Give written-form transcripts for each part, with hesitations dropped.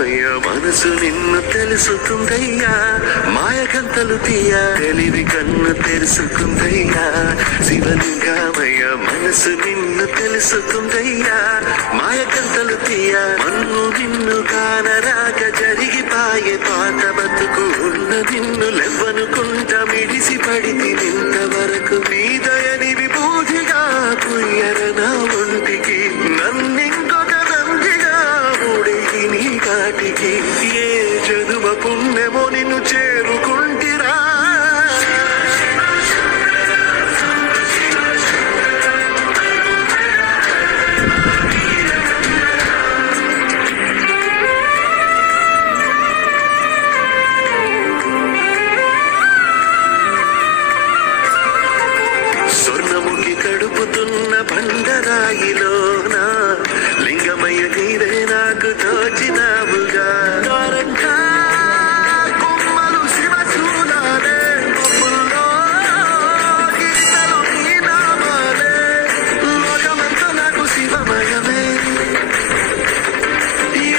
కామయ్య మనసు నిన్ను తెలుసుకుందయ్యా మాయకంతలు తీయ తెలివి కన్ను తెరుసుకుందయ్యా శివలింగమయ్య మనసు నిన్ను తెలుసుకుందయ్యా మాయకంతలు తీయ మన్ను నిన్ను కానరాక జరిగిపాయే పాత బతుకు ఉన్న నిన్ను లెవ్వనుకుంట మిడిసి పడితి నింతవరకు మీ దయని విభూతిగా పుయ్యర నా ఒంటికి నన్నింకొక నందిగా ఉడికి నీ కాటికి ఏ జనుమ పుణ్యమో నిన్ను చేరుకుంటిరా స్వర్ణముఖి కడుపుతున్న బండరాయిలోన లింగమయ్య నీవే నాకు తోచినావుగా కొమ్మలు శివశూలాలే కొమ్ముల్లో గిరితలు నీ నామాలే లోకమంతా నాకు శివమయమే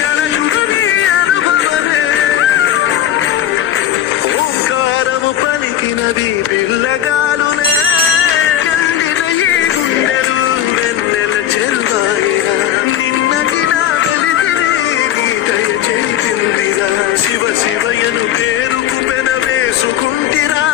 ఎనయుడు నీ అనుభవమే ఓంకారము పలికినవి పిల్లగాలునే శివ శివయను పేరుకు పెన వేసుకుంటిరా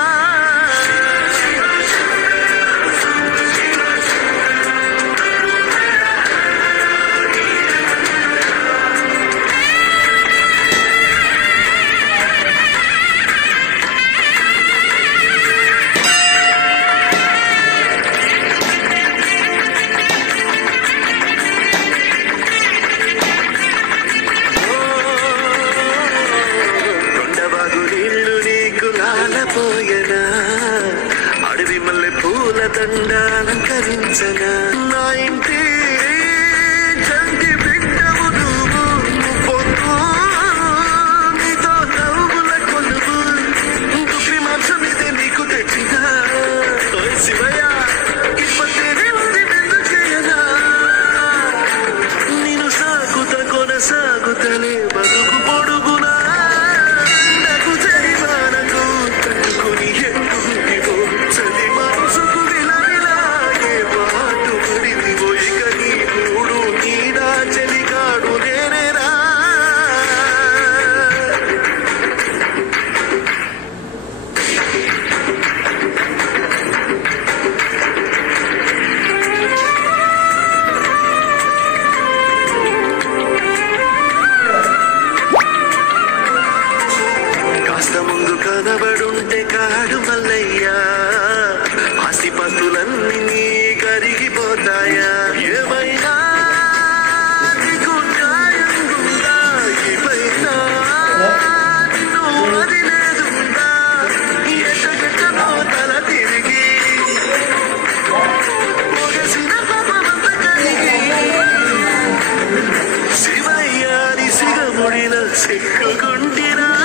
పోయనా అడవి మల్లె పూల దండాలంకరించనా నా ఇంటి చంటి బిడ్డవు నువ్వు పొద్దు నీతో నవ్వుల కొలువు దుప్పి మాంసం ఇదే నీకు తెచ్చినా శివయ్య ఇప్పటి ఉంది బిందు చేయనా నేను సాగుత కొనసాగుతలే బతుకు పొడుగునా ముందు కనబడుంటే కాడు మల్లయ్యా ఆస్తిపత్తులన్నీ నీ కరిగిపోతాయా ఏమైనా నీకు న్యాయంగుందా ఇవైనా నిన్ను వదిలేదుందా ఎట్టగెట్టనో తల తిరిగి పొగసిన పాపమంత కరిగి శివయ్యాని సిగముడిన సిగ్గుకుంటిరా